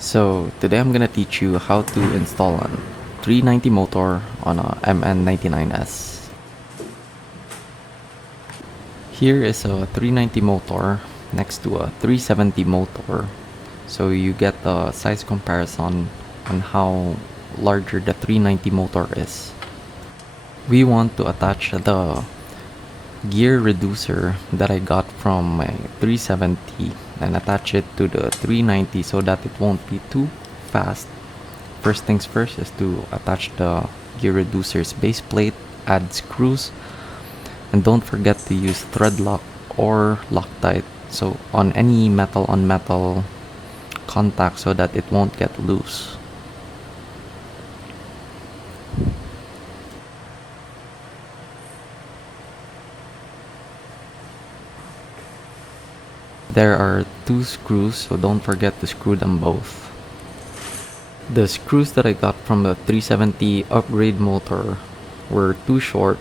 So today I'm gonna teach you how to install a 390 motor on a mn99s. Here is a 390 motor next to a 370 motor, so you get the size comparison on how larger the 390 motor is. We want to attach the gear reducer that I got from my 370 and attach it to the 390 so that it won't be too fast. First things first is to attach the gear reducer's base plate, add screws, and don't forget to use thread lock or Loctite so on any metal on metal contact so that it won't get loose. There are two screws, so don't forget to screw them both. The screws that I got from the 370 upgrade motor were too short,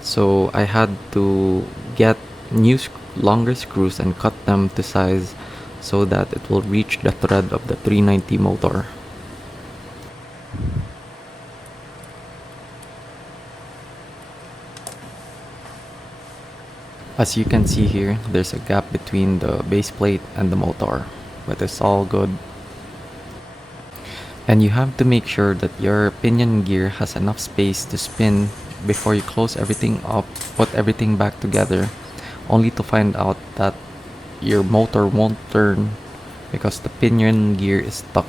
so I had to get new longer screws and cut them to size so that it will reach the thread of the 390 motor. As you can see here, there's a gap between the base plate and the motor, but it's all good. And you have to make sure that your pinion gear has enough space to spin before you close everything up, put everything back together, only to find out that your motor won't turn because the pinion gear is stuck.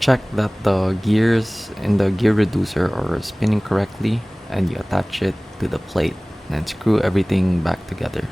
Check that the gears in the gear reducer are spinning correctly and you attach it to the plate and screw everything back together.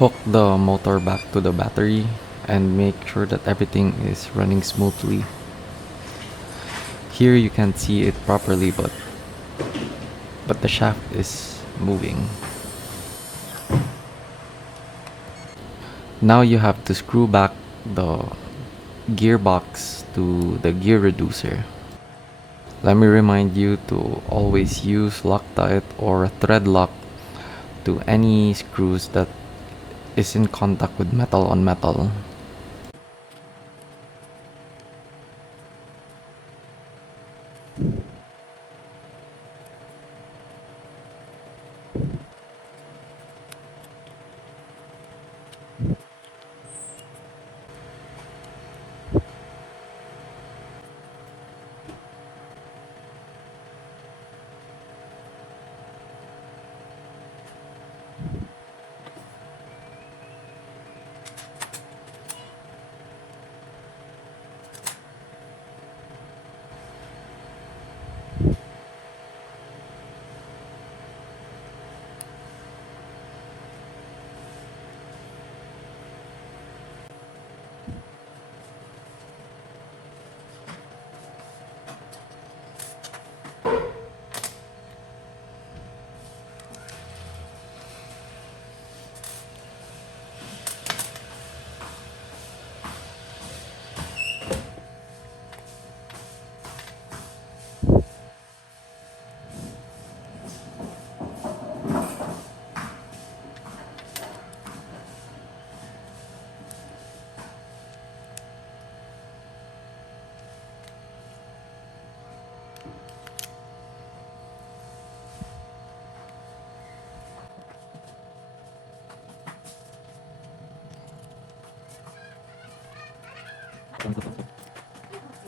Hook the motor back to the battery and make sure that everything is running smoothly. Here you can't see it properly, but the shaft is moving. Now you have to screw back the gearbox to the gear reducer. Let me remind you to always use Loctite or thread lock to any screws that is in contact with metal on metal.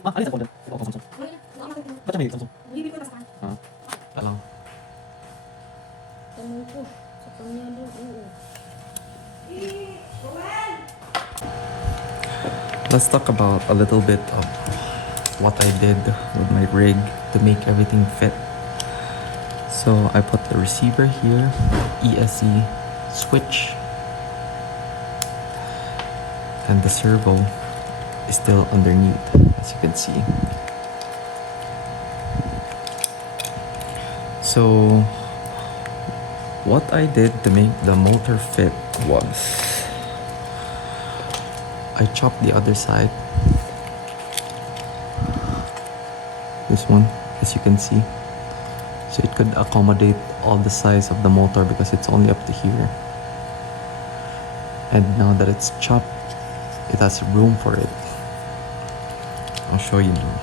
Alin sa phone dyan? Ito ako Samsung. Ba't siya may Samsung? Alam. Tanong ko, sa kanya doon, oo. Let's talk about a little bit of what I did with my rig to make everything fit. So I put the receiver here, ESC switch, and the servo is still underneath, as you can see. So what I did to make the motor fit was I chopped the other side, this one, as you can see, so it could accommodate all the size of the motor because it's only up to here. And now that it's chopped, it has room for it. I'll show you now.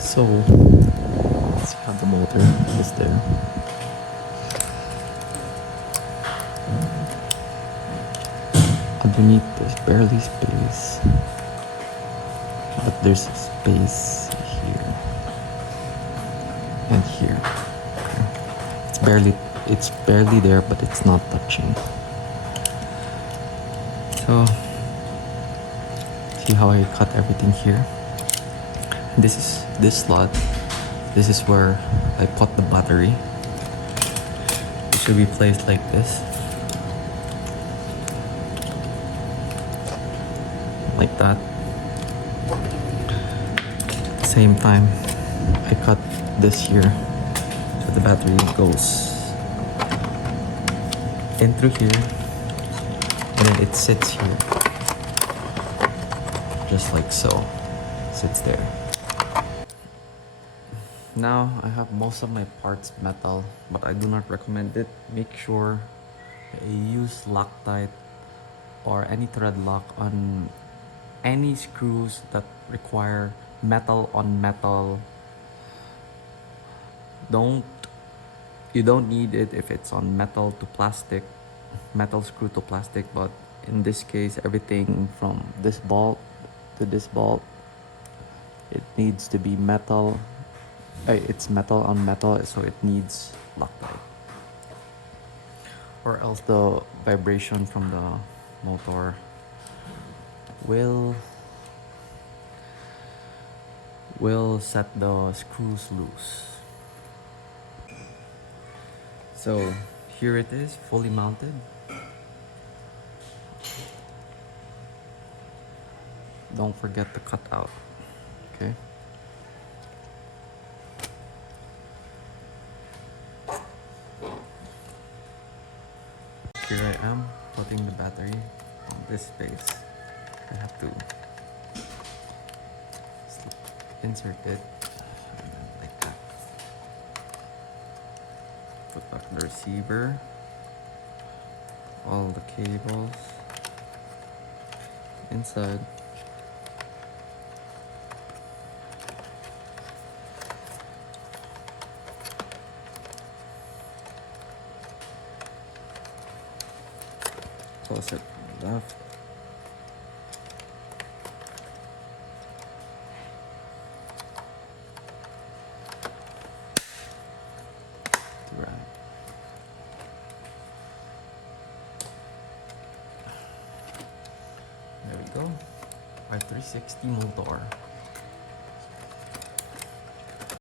So let's see how the motor is there. Underneath there's barely space, but there's space here and here. Okay. It's barely there, but it's not touching. So see how I cut everything here? This slot. This is where I put the battery. It should be placed like this. Like that. At the same time, I cut this here so the battery goes in through here, and then it sits here, just like so. Sits there. Now I have most of my parts metal, but I do not recommend it. Make sure you use Loctite or any thread lock on any screws that require metal on metal. You don't need it if it's on metal to plastic, metal screw to plastic, but in this case everything from this bolt to this bolt, it needs to be metal. It's metal on metal, so it needs Loctite, or else the vibration from the motor will set the screws loose. So here it is, fully mounted. Don't forget to cut out, okay? Here I am putting the battery on this space. I have to insert it and then like that. Put back the receiver, all the cables inside. Close it from the left. To right. There we go. Our 360 motor.